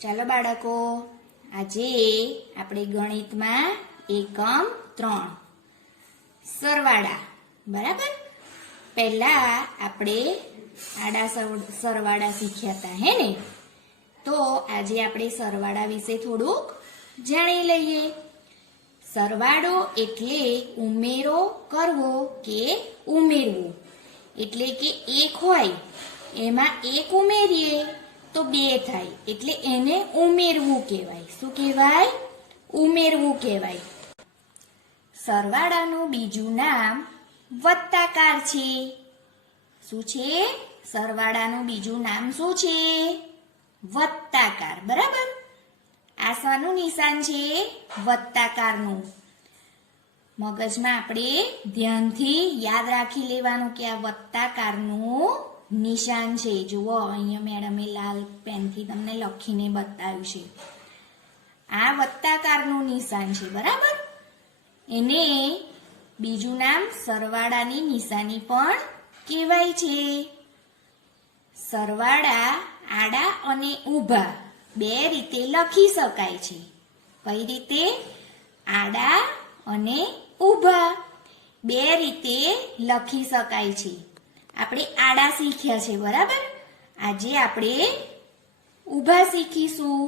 ચાલો બાળકો, આજે આપણે ગણિતમાં એકમ 3 સરવાળા, બરાબર. પહેલા આપણે આડા સરવાળા શીખ્યા હતા, હે ને? તો આજે આપણે સરવાળા વિશે થોડુંક જાણી લઈએ. સરવાળો એટલે ઉમેરો કરવો કે ઉમેરવું. એટલે કે એક હોય એમાં એક ઉમેરીએ તો 2 થાય, એટલે એને ઉમેરવું કહેવાય. શું કહેવાય? ઉમેરવું કહેવાય. સરવાળાનું બીજું નામ વત્તાકાર છે. શું છે? સરવાળાનું બીજું નામ શું છે? વત્તાકાર, બરાબર. આ શાનું નિશાન છે? વત્તાકારનું. મગજમાં આપણે ધ્યાનથી યાદ રાખી લેવાનું કે આ વત્તાકારનું નિશાન છે. જુઓ, અહીંયા મેડમે લાલ પેનથી તમને લખીને બતાવ્યું છે. આ વત્તાકારનું નિશાન છે, બરાબર. એને બીજું નામ સરવાળાની નિશાની પણ કહેવાય છે. સરવાળા આડા અને ઊભા 2 રીતે લખી શકાય છે. કઈ રીતે? આડા અને ઊભા 2 રીતે લખી શકાય છે. આપણે આડા શીખ્યા છે, બરાબર. આજે આપણે ઊભા શીખીશું.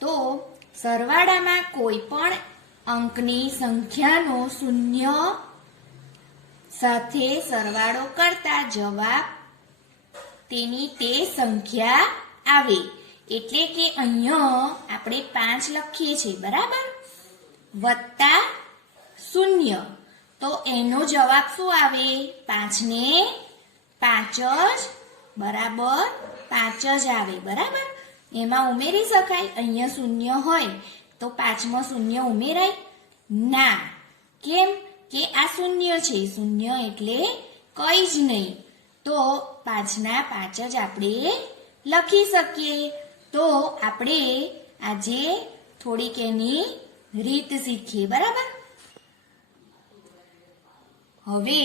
તો સરવાળામાં કોઈ પણ અંકની સંખ્યાનો શૂન્ય સાથે સરવાળો કરતા જવાબ તેની તે સંખ્યા આવે. એટલે કે અહીંયા આપણે 5 લખીએ છીએ, બરાબર, વત્તા 0, તો એનો જવાબ શું આવે? 5 ને 5 જ બરાબર 5 જ આવે, બરાબર. એમાં ઉમેરી શકાય? અહીંયા 0 હોય તો 5માં 0 ઉમેરાય ના. કેમ કે આ 0 છે, 0 એટલે કઈ જ નહીં. તો 5 ના 5 જ આપણે લખી શકીએ. તો આપણે આજે થોડીક એની રીત શીખીએ, બરાબર. હવે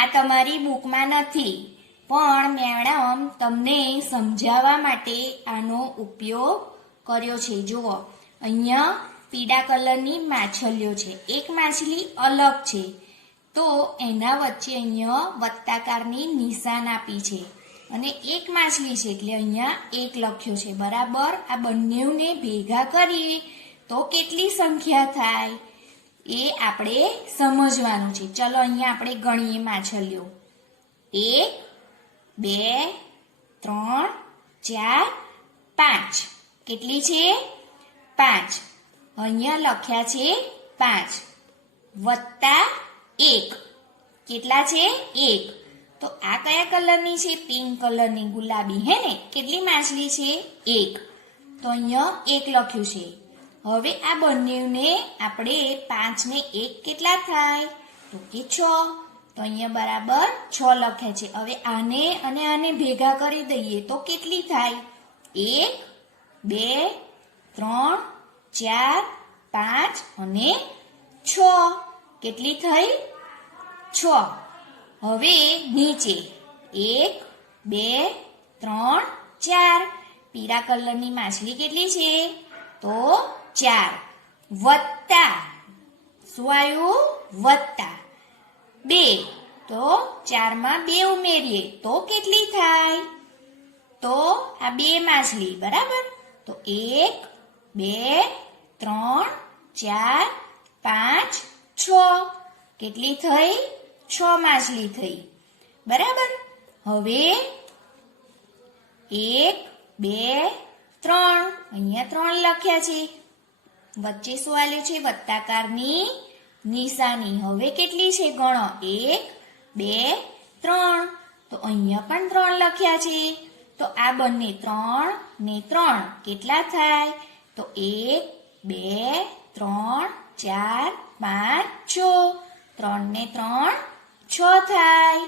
આ તમારી બુકમાં નથી, પણ મેડમ તમને સમજાવવા માટે આનો ઉપયોગ કર્યો છે. જુઓ, અહીંયા પીળા કલરની માછલીઓ છે. એક માછલી અલગ છે, તો એના વચ્ચે અહીંયા વત્તાકારની નિશાન આપી છે. અને એક માછલી છે એટલે અહીંયા 1 લખ્યો છે, બરાબર. આ બંનેને ભેગા કરીએ તો કેટલી સંખ્યા થાય એ આપણે સમજવાનું છે. ચલો અહીંયા આપણે ગણીએ માછલીઓ. 1 2 3 4 5. કેટલી છે? 5. અહીંયા લખ્યા છે 5 વત્તા 1. કેટલા છે? 1. તો આ કયા કલરની છે? પિંક કલરની, ગુલાબી, હે ને? કેટલી માછલી છે? 1. તો અહીંયા 1 લખ્યું છે. હવે આ બંનેને આપણે 5 ને 1 કેટલા થાય? તો કે 6. તો અહીંયા બરાબર 6 લખ્યા છે. હવે આને અને આને ભેગા કરી દઈએ તો કેટલી થાય? 1 2 3 4 5 અને 6. કેટલી થઈ? 6. હવે નીચે 1 2 3 4. પીળા કલરની માછલી કેટલી છે? તો 4 વત્તા શું આવ્યું? વત્તા 2. તો 4 માં 2 ઉમેરીએ તો કેટલી થાય? તો આ 2 માછલી, બરાબર. તો 1 2 3 4 5 6. કેટલી થઈ? 6 માછલી થઈ, બરાબર. હવે 1 2 3. અહીંયા 3 લખ્યા છે. વચ્ચે શું આલ્યું છે? વત્તાકારની નિશાની. હવે કેટલી છે? ગણો. 1 2 3. તો અહીંયા પણ 3 લખ્યા છે. તો આ બંને 3 ને 3 કેટલા થાય? તો 1 2 3 4 5 6. 3 ને 3 6 થાય.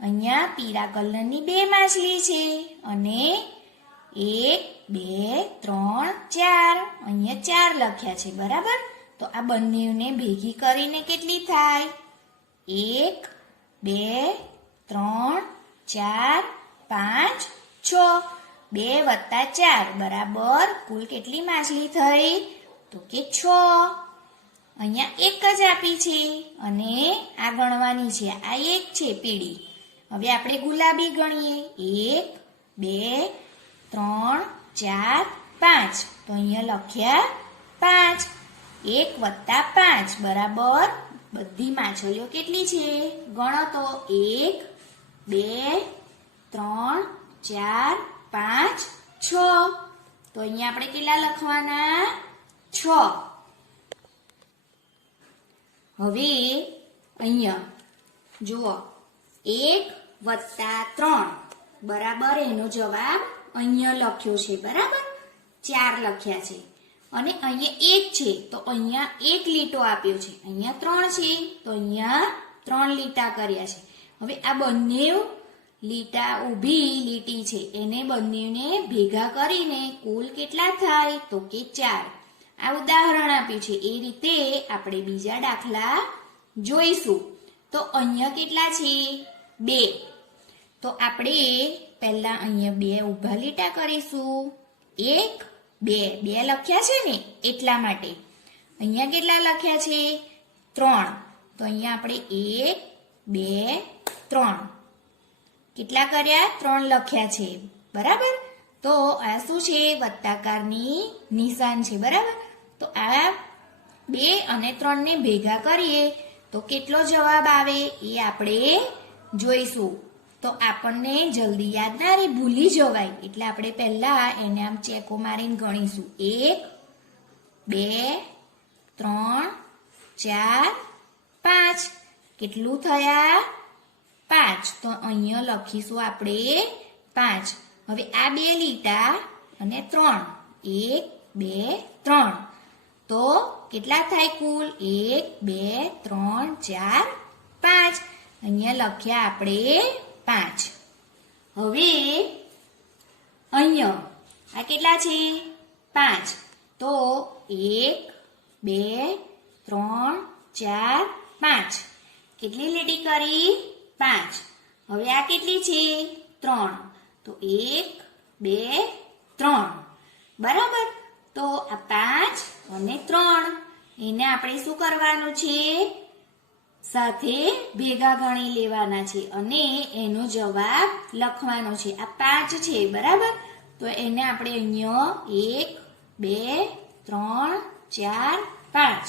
અહીંયા પીળા કલરની 2 માછલી છે અને 1 2 3 4. અહીંયા 4 લખ્યા છે, બરાબર. તો આ બંનેને ભેગી કરીને કેટલી થાય? 1 2 3 4 5 6. 2 વત્તા 4 બરાબર કુલ કેટલી માછલી થઈ? તો કે 6. અહીંયા એક જ આપી છે અને આ ગણવાની છે. આ એક છે પીળી. હવે આપણે ગુલાબી ગણીએ. 1 2 3 4 5. તો અહીંયા લખ્યા 5. 1 વત્તા 5 બરાબર બધી માછલીઓ કેટલી છે? ગણો તો 1 2 3 4 5 6. તો અહીંયા આપણે કેટલા લખવાના? 6. હવે અહીંયા જુઓ 1 વત્તા 3 બરાબર એનો જવાબ અહીંયા લખ્યો છે. બરાબર 4 લખ્યા છે અને અહીંયા 1 છે તો અહીંયા 1 લીટો આપ્યો છે. અહીંયા 3 છે તો અહીંયા 3 લીટા કર્યા છે. હવે આ બંને લીટા ઊભી લીટી છે એને બંનેને ભેગા કરીને કુલ કેટલા થાય? તો કે 4. આ ઉદાહરણ આપ્યું છે એ રીતે આપણે બીજા દાખલા જોઈશું. તો અહીંયા કેટલા છે? 2. તો આપણે પહેલા અહીંયા 2 ઊભા લીટા કરીશું. 1 2 લખ્યા છે ને એટલા માટે. અહીંયા કેટલા લખ્યા છે? 3. તો અહીંયા આપણે 1 2 3 કેટલા કર્યા? 3 લખ્યા છે. બરાબર. તો આ શું છે? વત્તાકારની નિશાન છે. બરાબર. તો આ 2 અને 3 ને ભેગા કરીએ તો કેટલો જવાબ આવે એ આપણે જોઈશું. તો આપણને જલ્દી યાદ ના રહે, ભૂલી જવાય એટલે આપણે પહેલા એને આમ ચેકો મારીને ગણીશું. 1 2 3 4 5. કેટલું થયા? 5. તો અહીંયા લખીશું આપણે 5. હવે આ 2 લીટા અને 3 1 2 3. તો કેટલા થાય કુલ? 1 2 3 4 5. અહીંયા લખ્યા આપણે 5. હવે અહીંયા આ કેટલા છે? 5. તો 1 2 3 4 5. કેટલી લીટી કરી? 5. હવે આ કેટલી છે? 3. તો 1 2 3. બરાબર. તો આ 5 અને 3 એને આપણે શું કરવાનું છે? સાથે ભેગા ગણી લેવાના છે અને એનો જવાબ લખવાનો છે. આ 5 છે. બરાબર. તો એને આપણે અહીંયા 1 2 3 4 5.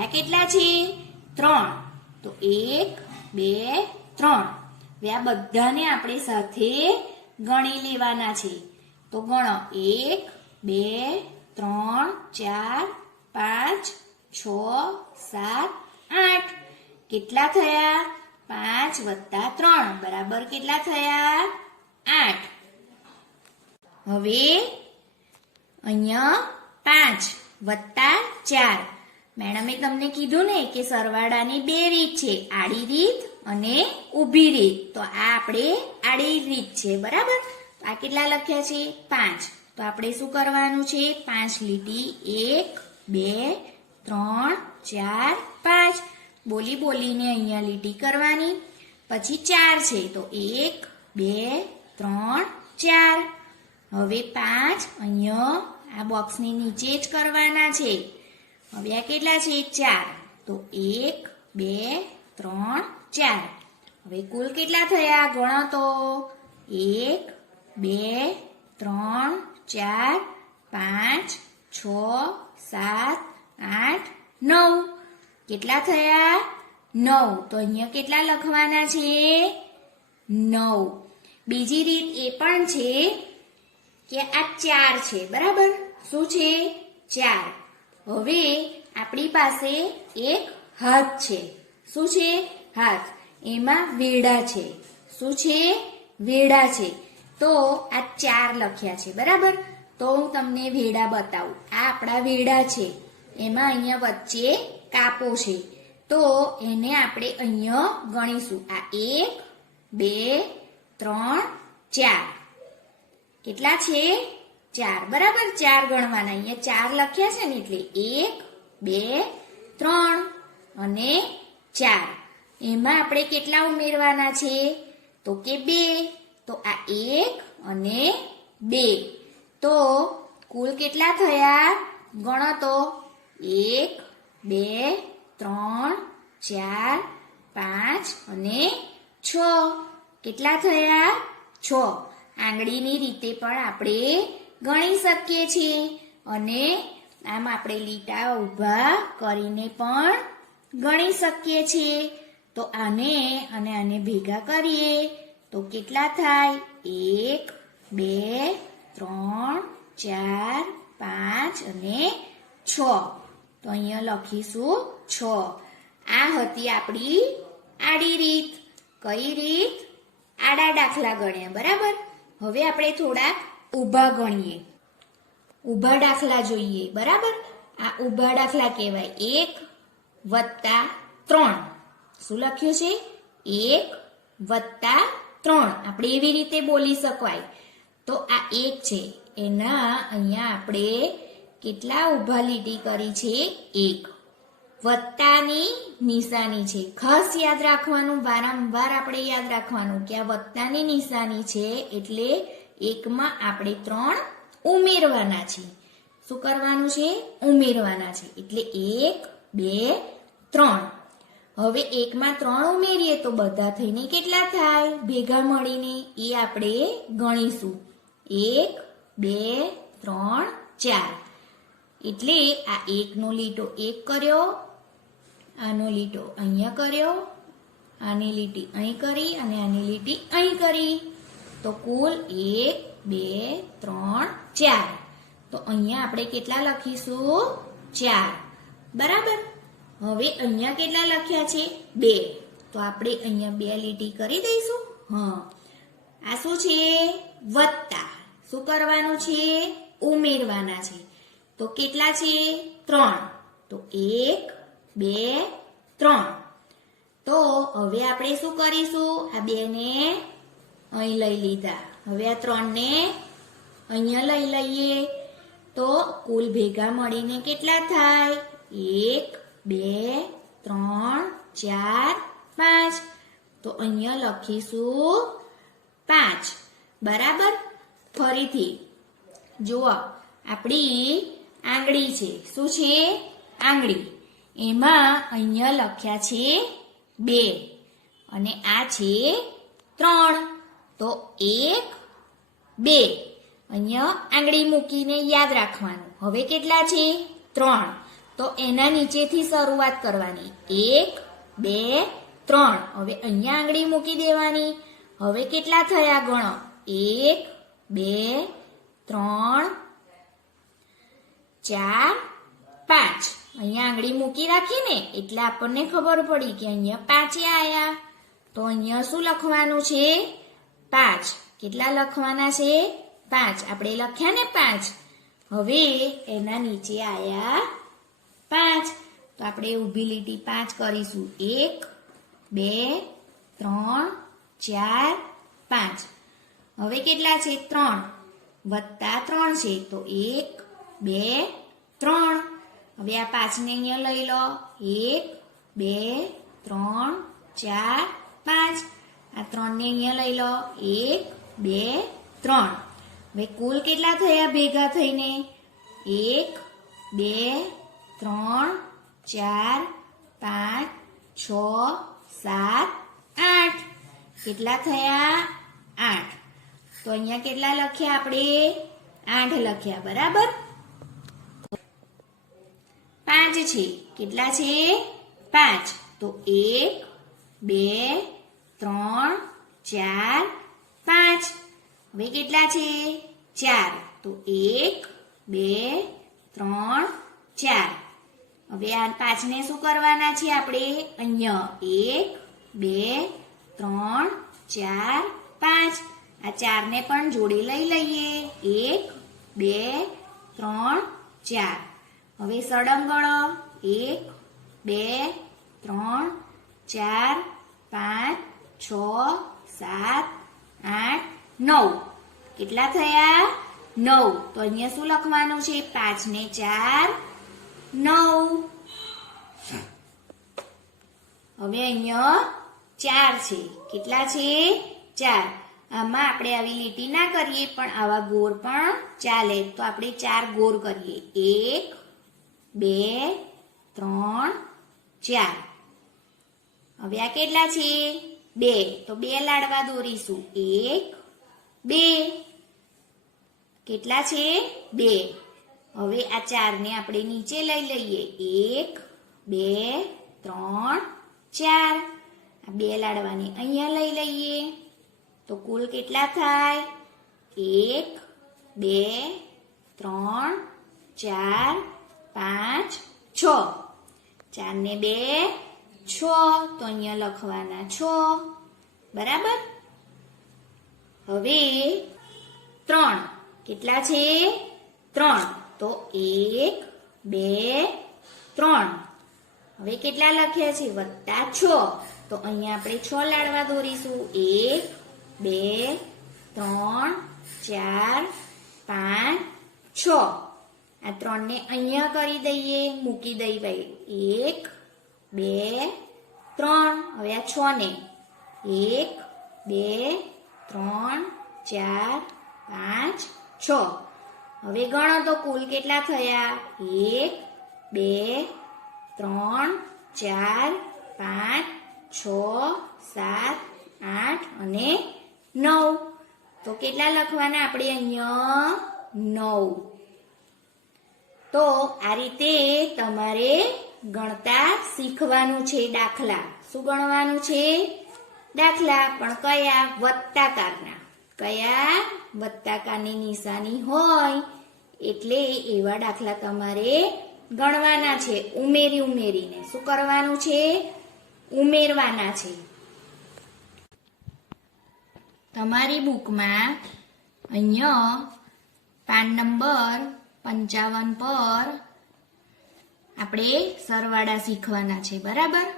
આ કેટલા છે? 3. તો 1 2 3. આ બધાને આપણે સાથે ગણી લેવાના છે. તો ગણો 1 2 3 4 5 6 7 8. કેટલા થયા? 5 વત્તા 3 બરાબર કેટલા થયા? 8. હવે અહીંયા 5 વત્તા 4. મેડમે તમને કીધું ને કે સરવાળાની 2 રીત છે, આડી રીત અને ઊભી રીત. તો આ આપણે આડી રીત છે. બરાબર. આ કેટલા લખ્યા છે? 5. તો આપણે શું કરવાનું છે? 5 લીટી 1 2 3 4 5 બોલી બોલીને અહીંયા લીટી કરવાની. પછી 4 છે તો 1 2 3 4. હવે 5 અહીંયા આ બોક્સની નીચે જ કરવાના છે. હવે આ કેટલા છે? 4. તો 1 2 3 4. હવે કુલ કેટલા થયા? ગણો તો 1 2 3 4 5 6 7 8 9. કેટલા થયા? 9. તો અહીંયા કેટલા લખવાના છે? 9. બીજી રીત એ પણ છે કે આ 4 છે. બરાબર. શું છે? 4. હવે આપણી પાસે એક હાથ છે. શું છે? હાથ. એમાં વેડા છે. શું છે? વેડા છે. તો આ 4 લખ્યા છે. બરાબર. તો હું તમને વેડા બતાવું. આ આપણા વેડા છે. એમાં અહીંયા વચ્ચે કાપો છે. તો એને આપણે અહીંયા ગણીશું. આ 1 2 3 4. કેટલા છે? 4. બરાબર. 4 ગણવાના. અહીંયા 4 લખ્યા છે ને એટલે 1 2 3 અને 4. એમાં આપણે કેટલા ઉમેરવાના છે? તો કે 2. તો આ 1 અને 2 તો કુલ કેટલા થયા ગણો તો 1 2 3 4 5 અને 6 કેટલા થયા 6 આંગળીની રીતે પણ આપણે ગણી શકીએ છીએ અને આમ આપણે લીટા ઊભા કરીને પણ ગણી શકીએ છીએ તો આને અને આને ભેગા કરીએ તો કેટલા થાય 1 2 3 4 5 અને 6 તો અહીંયા લખીશું 6 આ હતી આપણી આડી રીત કઈ રીત આડા દાખલા ગણ્યા બરાબર હવે આપણે થોડાક ઊભા ગણીએ ઊભા દાખલા જોઈએ બરાબર આ ઊભા દાખલા કહેવાય 1 વત્તા 3 શું લખ્યું છે 1 વત્તા 3 આપણે એવી રીતે બોલી શકાય તો આ 1 છે એના અહીંયા આપણે કેટલા ઊભા લીટી કરી છે 1 વત્તાની નિશાની છે ખાસ યાદ રાખવાનું વારંવાર આપણે યાદ રાખવાનું કે આ વત્તાની નિશાની છે એટલે 1 માં આપણે 3 ઉમેરવાના છે શું કરવાનું છે ઉમેરવાના છે એટલે 1 2 3 હવે 1 માં 3 ઉમેરીએ તો બધા થઈને કેટલા થાય ભેગા મળીને એ આપણે ગણીશું 1 2 3 4 એટલે આ 1 નો લીટો 1 કર્યો આનો લીટો અહીંયા કર્યો આની લીટી અહીં કરી અને આની લીટી અહીં કરી તો કુલ 1 2 3 4 તો અહીંયા આપણે કેટલા લખીશું 4 બરાબર હવે અહીંયા કેટલા લખ્યા છે 2 તો આપણે અહીંયા 2 લીટી કરી દઈશું આ શું છે વત્તા શું કરવાનું છે ઉમેરવાના છે તો કેટલા છે 3 તો 1 2 3 તો હવે આપણે શું કરીશું આ 2 ને અહીં લઈ લીધા હવે આ 3 ને અહીંયા લઈ લઈએ તો કુલ ભેગા મળીને કેટલા થાય 1 2 3 4 5 તો અહીંયા લખીશું 5 બરાબર ફરીથી જુઓ આપણી આંગળી છે શું છે આંગળી એમાં અહીંયા લખ્યા છે 2 અને આ છે 3 તો 1 2 અહીંયા આંગળી મૂકીને યાદ રાખવાનું હવે કેટલા છે 3 તો એના નીચેથી શરૂઆત કરવાની 1 2 3 હવે અહીંયા આંગળી મૂકી દેવાની હવે કેટલા થયા ગણો 1 2 3 4 5 અહીંયા આંગળી મૂકી રાખીને એટલે આપણને ખબર પડી કે અહીંયા 5 આયા તો અહીંયા શું લખવાનું છે 5 કેટલા લખવાના છે 5 આપણે લખ્યા ને 5 હવે એના નીચે આયા 5 તો આપણે ઊભી લીટી 5 કરીશું 1 2 3 4 5 હવે કેટલા છે 3 વત્તા 3 છે તો 1 2 3 હવે આ 5 ને અહીંયા લઈ લો 1 2 3 4 5 આ 3 ને અહીંયા લઈ લો 1 2 3 હવે કુલ કેટલા થયા ભેગા થઈને 1 2 3 4 5 6 7 8 કેટલા થયા 8 તો અહીંયા કેટલા લખ્યા આપણે 8 લખ્યા બરાબર 5 છે કેટલા છે 5 તો 1 2 3 4 5 હવે કેટલા છે 4 તો 1 2 3 4 હવે આ 5 ને શું કરવાના છે આપણે અહીંયા 1 2 3 4 5 આ 4 ને પણ જોડે લઈ લઈએ 1 2 3 4 હવે સળંગ ગણો 1 2 3 4 5 6 7 8 9 કેટલા થયા 9 તો અહીંયા શું લખવાનું છે 5 ને 4 9 હવે અહીંયા 4 છે કેટલા છે 4 આમાં આપણે આવી લીટી ના કરીએ પણ આવા ગોળ પણ ચાલે. તો આપણે 4 ગોળ કરીએ. 1 2 3 4. હવે આ કેટલા છે? 2. તો 2 લાડવા દોરીશું. 1 2. કેટલા છે? 2. હવે આ 4 ને આપણે નીચે લઈ લઈએ. 1 2 3 4. આ 2 લાડવાને અહીંયા લઈ લઈએ. તો કુલ કેટલા થાય? 1 2 3 4 5 6. 4 ને 2 6. તો અહીંયા લખવાના 6. બરાબર. હવે 3. કેટલા છે? 3. તો 1 2 3. હવે કેટલા લખ્યા છે? વત્તા 6. તો અહીંયા આપણે 6 લાડવા દોરીશું. 1 2 3 4 5 6. આ 3 ને અહીંયા કરી દઈએ, મૂકી દઈએ ભાઈ. 1 2 3. હવે આ 6 ને 1 2 3 4 5 6. હવે ગણો તો કુલ કેટલા થયા? 1 2 3 4 5 6 7 8 અને 9. તો કેટલા લખવાના આપણે અહીંયા? 9. તો આ રીતે તમારે ગણતા શીખવાનું છે. દાખલા શું ગણવાનું છે? દાખલા. પણ કયા? વત્તાકારના. કયા? વત્તાકારની નિશાની હોય એટલે એવા દાખલા તમારે ગણવાના છે. ઉમેરીને શું કરવાનું છે? ઉમેરવાના છે. તમારી બુકમાં અહીંયા પાન નંબર 55 પર આપણે સરવાળા શીખવાના છે. બરાબર.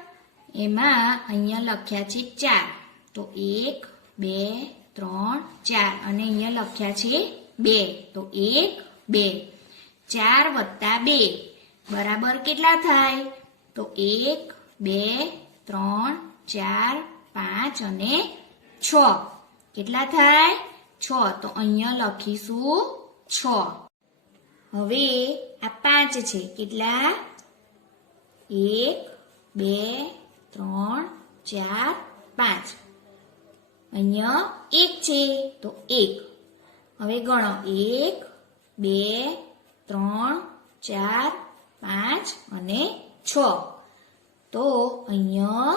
એમાં અહીંયા લખ્યા છે 4. તો 1 2 3 4. અને અહીંયા લખ્યા છે 2. તો 1 2. 4 વત્તા 2 બરાબર કેટલા થાય? તો 1 2 3 4 5 અને 6. કેટલા થાય? 6. તો અહીંયા લખીશું 6. હવે આ 5 છે. કેટલા? 1 2 3 4 5. અહીંયા 1 છે. તો 1. હવે ગણો. 1 2 3 4 5 અને 6. તો અહીંયા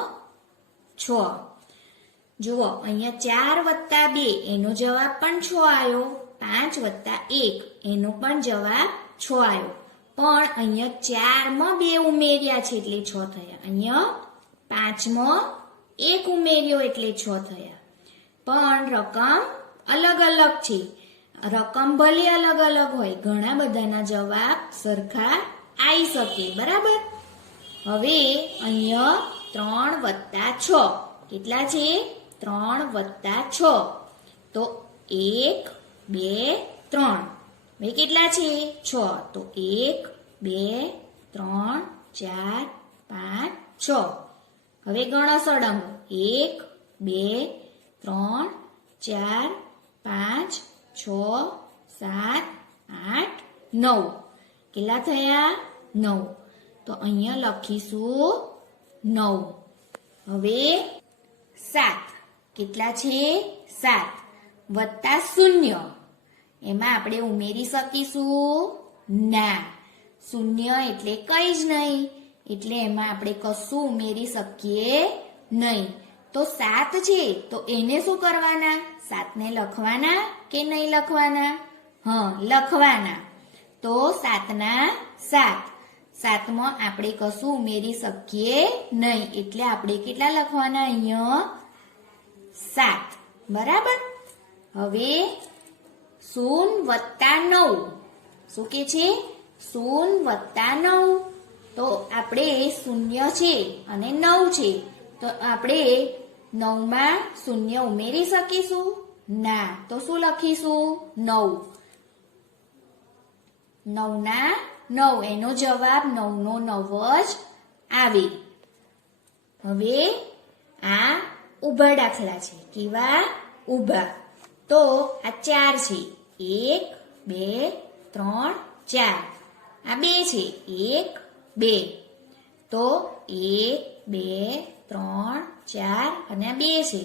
6. જુઓ અહીંયા 4 વત્તા 2 એનો જવાબ પણ 6 આવ્યો. 5 વત્તા 1 એનો પણ જવાબ 6 આવ્યો. પણ અહીંયા 4 માં 2 ઉમેર્યા છે એટલે 6 થયા. અહીંયા 5 માં 1 ઉમેર્યો એટલે 6 થયા. પણ રકમ અલગ અલગ છે. રકમ ભલે અલગ અલગ હોય, ઘણા બધાના જવાબ સરખા આવી શકે. બરાબર. હવે અહીંયા 3 વત્તા 6. કેટલા છે? 3 વત્તા 6. તો 1 2 3. હવે કેટલા છે? 6. તો 1 2 3 4 5 6. હવે ગણો સળંગો. 1 2 3 4 5 6 7 8 9. કેટલા થયા? 9. તો અહીંયા લખીશું 9. હવે 7. કેટલા છે? 7 વત્તા 0. એમાં આપણે ઉમેરી શકીશું? ના. 0 એટલે કઈ જ નહીં. એટલે એમાં આપણે કશું ઉમેરી શકીએ નહીં. તો 7 છે. તો એને શું કરવાના? 7 ને લખવાના કે નહીં લખવાના? હા, લખવાના. તો 7 ના 7. 7 માં આપણે કશું ઉમેરી શકીએ નહીં. એટલે આપણે કેટલા લખવાના અહીંયા? 7. બરાબર. હવે 0 વત્તા 9. શું કે છે? 0 વત્તા 9. તો આપણે 0 છે અને 9 છે. તો આપણે 9 માં 0 ઉમેરી શકીશું? ના. તો શું લખીશું? 9. 9 ના 9. એનો જવાબ 9 નો 9 જ આવે. હવે આ ઊભા દાખલા છે. કેવા? ઊભા. તો આ 4 છે. 1 2 3 4. આ 2 છે. 1 2. તો 1 2 3 4 અને આ 2 છે.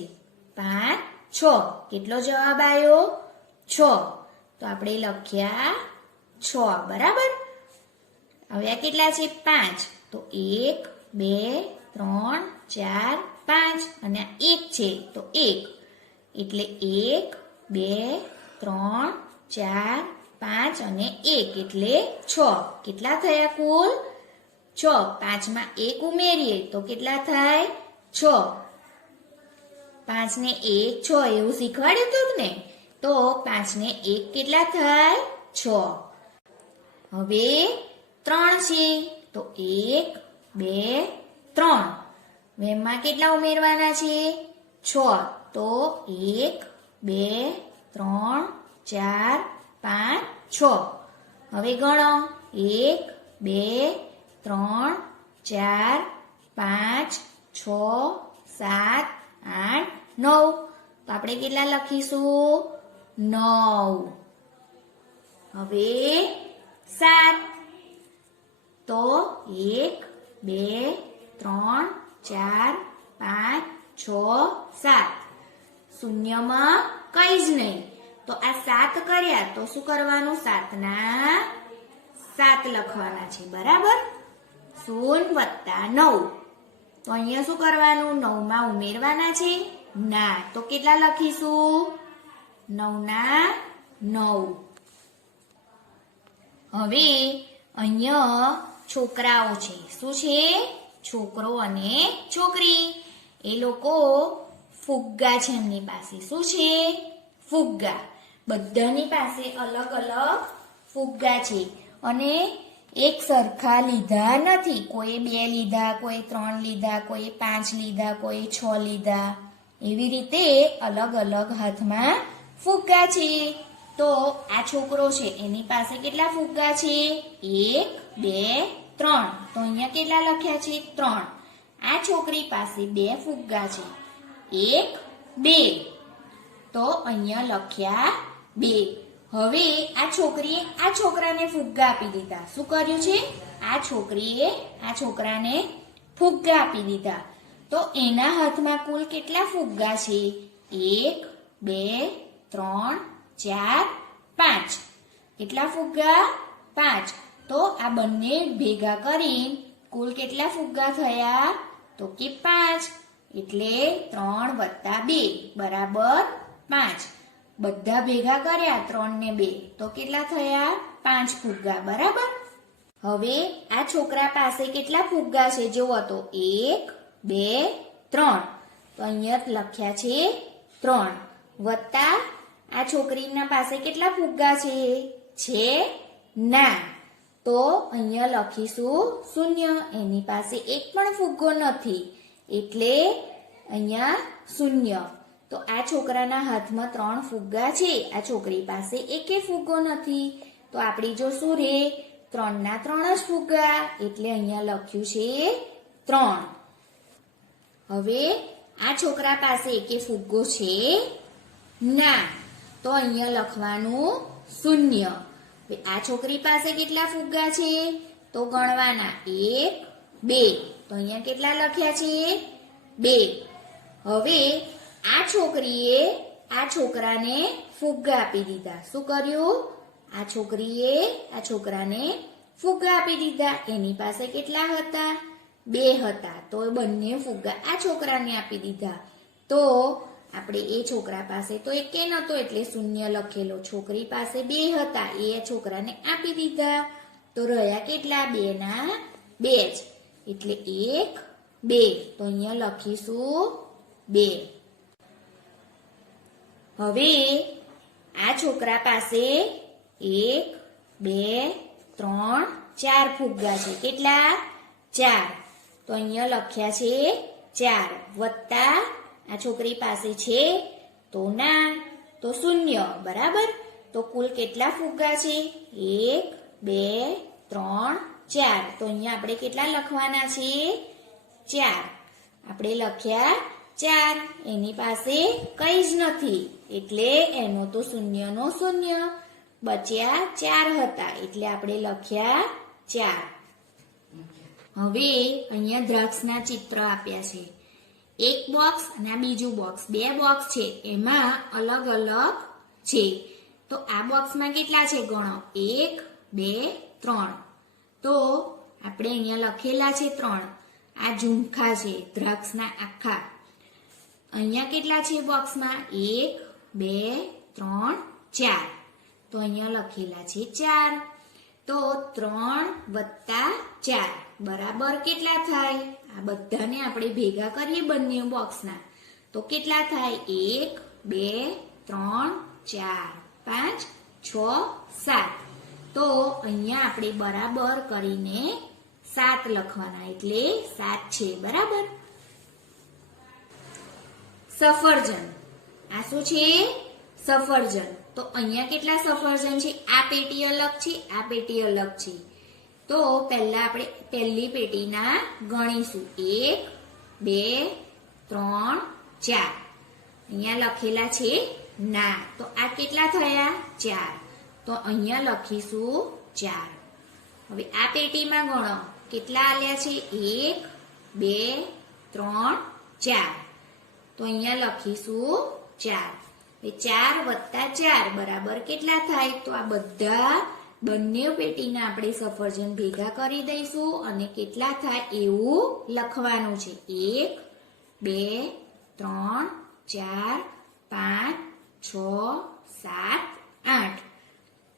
5 6. કેટલો જવાબ આવ્યો? 6. તો આપણે લખ્યા 6. બરાબર. હવે આ કેટલા છે? 5. તો 1 2 3 4 5 અને આ 1 છે તો 1. એટલે 1 2 3 4 5 અને 1 એટલે 6. કેટલા થયા કુલ? 6. 5માં 1 ઉમેરીએ તો કેટલા થાય? 6. 5 ને 1 6 એવું શીખવાડ્યું હતું ને? તો 5 ને 1 કેટલા થાય? 6. હવે 3 છે તો 1 2 3. એમાં કેટલા ઉમેરવાના છે? 6. તો 1 2 3 4 5 6. હવે ગણો. 1 2 3 4 5 6 7 8 9. તો આપણે કેટલા લખીશું? 9. હવે 7. તો 1 2 3 4 5 6 7. શૂન્યમાં કઈ જ નહીં. તો આ 7 કર્યા તો શું કરવાનું? 7 ના 7 લખવાના છે. બરાબર. 0 વત્તા 9. તો અહીંયા શું કરવાનું? 9 માં ઉમેરવાના છે? ના. તો કેટલા લખીશું? 9 ના 9. હવે અહીંયા છોકરાઓ છે. શું છે? છોકરો અને છોકરી. એ લોકો ફુગ્ગા છે એમની પાસે. શું છે? ફુગ્ગા. બધાની પાસે અલગ અલગ ફુગ્ગા છે અને એક સરખા લીધા નથી. કોઈ 2 લીધા, કોઈ 3 લીધા, કોઈ 5 લીધા, કોઈ 6 લીધા. એવી રીતે અલગ અલગ હાથમાં ફુગ્ગા છે. તો આ છોકરો છે એની પાસે કેટલા ફુગ્ગા છે? 1 2 3. તો અહીંયા કેટલા લખ્યા છે? 3. આ છોકરી પાસે 2 ફુગ્ગા છે. 1 2. તો અહીંયા લખ્યા 2. હવે આ છોકરીએ આ છોકરાને ફુગ્ગા આપી દીધા. શું કર્યું છે? આ છોકરીએ આ છોકરાને ફુગ્ગા આપી દીધા. તો એના હાથમાં કુલ કેટલા ફુગ્ગા છે? 1 2 3 4 5. કેટલા ફુગ્ગા? 5. તો આ બંને ભેગા કરી કુલ કેટલા ફુગ્ગા થયા? તો કે 5. એટલે 3 વત્તા 2 બરાબર 5. બધા ભેગા કર્યા 3 ને 2 તો કેટલા થયા? 5 ફુગ્ગા. બરાબર. હવે આ છોકરા પાસે કેટલા ફુગ્ગા છે? જુઓ તો 1 2 3. તો અહીંયા લખ્યા છે 3 વત્તા આ છોકરીના પાસે કેટલા ફુગ્ગા છે? ના. તો અહીંયા લખીશું 0. એની પાસે એક પણ ફુગ્ગો નથી એટલે અહીંયા 0. તો આ છોકરાના હાથમાં 3 ફુગ્ગા છે. આ છોકરી પાસે એકે ફુગ્ગો નથી. તો આપણી જો શું રે? 3 ના 3 જ ફુગ્ગા. એટલે અહીંયા લખ્યું છે 3. હવે આ છોકરા પાસે એકે ફુગ્ગો છે? ના. તો અહીંયા લખવાનું 0. આ છોકરી પાસે કેટલા ફુગ્ગા છે? તો ગણવાના 1 2. તો અહીંયા કેટલા લખ્યા છે? 2. હવે આ છોકરીએ આ છોકરાને ફુગ્ગા આપી દીધા. શું કર્યું? આ છોકરીએ આ છોકરાને ફુગ્ગા આપી દીધા. એની પાસે કેટલા હતા? 2 હતા. તો બંને ફુગ્ગા આ છોકરાને આપી દીધા. તો આપણે એ છોકરા પાસે તો એકે નતો એટલે 0 લખેલો. છોકરી પાસે 2 હતા એ છોકરાને આપી દીધા. તો રહ્યા કેટલા? 2 ના 2 જ. એટલે 1 2. તો અહીંયા લખીશું 2. હવે આ છોકરા પાસે 1 2 3 4 ફુગ્ગા છે. કેટલા? 4. તો અહીંયા લખ્યા છે 4 વત્તા આ છોકરી પાસે છે? તો ના. તો 0. બરાબર. તો કુલ કેટલા ફુગ્ગા છે? 1 2 3 4. તો અહીંયા આપણે કેટલા લખવાના છે? 4. આપણે લખ્યા 4. એની પાસે કઈ જ નથી એટલે એનો તો શૂન્યનો શૂન્ય. બચ્યા 4 હતા એટલે આપણે લખ્યા 4. હવે અહીંયા દ્રાક્ષના ચિત્ર આપ્યા છે. એક બોક્સ અને આ બીજું બોક્સ, 2 બોક્સ છે, એમાં અલગ અલગ છે. તો આ બોક્સમાં કેટલા છે ગણો. 1 2 3. તો આપણે અહીંયા લખેલા છે 3. આ ઝુમખા છે દ્રાક્ષના આખા. અહીંયા કેટલા છે બોક્સમાં. 1 2 3 4. તો અહીંયા લખેલા છે 4. તો 3 વત્તા 4 બરાબર કેટલા થાય. આ બધાને આપણે ભેગા કરીએ બંને બોક્સના. તો કેટલા થાય. 1 2 3 4 5 6 7. તો અહીંયા આપણે બરાબર કરીને 7 લખવાના એટલે 7 છે. બરાબર. સફરજન. આ શું છે. સફરજન. તો અહીંયા કેટલા સફરજન છે. આ પેટી અલગ છે, આ પેટી અલગ છે. તો પહેલા આપણે પહેલી પેટીના ગણીશું. 1 2 3 4. અહીંયા લખેલા છે ના. તો આ કેટલા થયા. 4. તો અહીંયા લખીશું 4. હવે આ પેટીમાં ગણો કેટલા આલ્યા છે. 1 2 3 4. તો અહીંયા લખીશું 4. 4 વત્તા 4 બરાબર કેટલા થાય. તો આ બધા બંને પેટીના આપણે સફરજન ભેગા કરી દઈશું અને કેટલા થાય એવું લખવાનું છે. 1 2 3 4 5 6 7 8.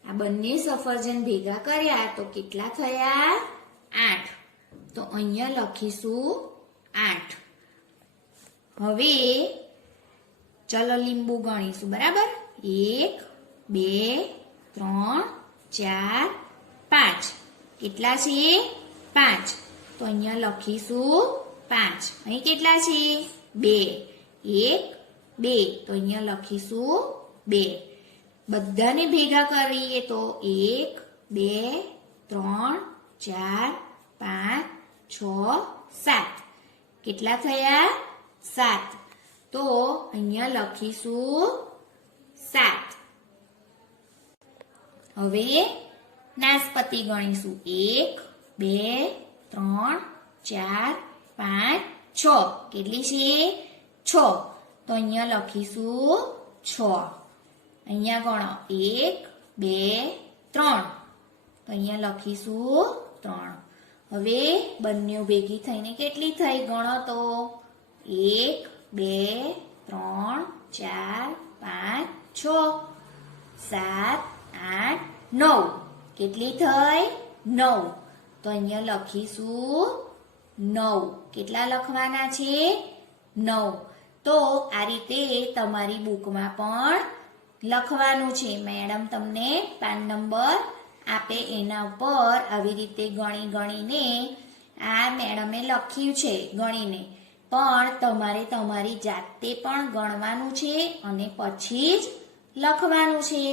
આ બંને સફરજન ભેગા કર્યા તો કેટલા થયા. 8. તો અહીંયા લખીશું 8. હવે ચલો લીંબુ ગણીશું. બરાબર. 1 2 3 4 5. કેટલા છે. 5. તો અહીંયા લખીશું 5. અહીં કેટલા છે. 2. 1 2. તો અહીંયા લખીશું 2. બધાને ભેગા કરીએ તો 1 2 3 4 5 6 7. કેટલા થયા. 7. તો અહીંયા લખીશું 7. હવે નાશપતિ ગણીશું. 1 2 3 4 5 6. કેટલી છે. 6. તો અહીંયા લખીશું 6. અહીંયા ગણો 1 2 3. તો અહીંયા લખીશું 3. હવે બંને ભેગી થઈને કેટલી થઈ ગણો તો. 1 2 3 4 5 6 7 8 9. કેટલી થઈ. 9. તો અહીંયા લખીશું 9. કેટલા લખવાના છે. 9. તો આ રીતે તમારી બુકમાં પણ લખવાનું છે. મેડમ તમને પાન નંબર આપે એના ઉપર આવી રીતે ગણી ગણીને આ મેડમે લખ્યું છે ગણીને. પણ તમારે તમારી જાતે પણ ગણવાનું છે અને પછી જ લખવાનું છે.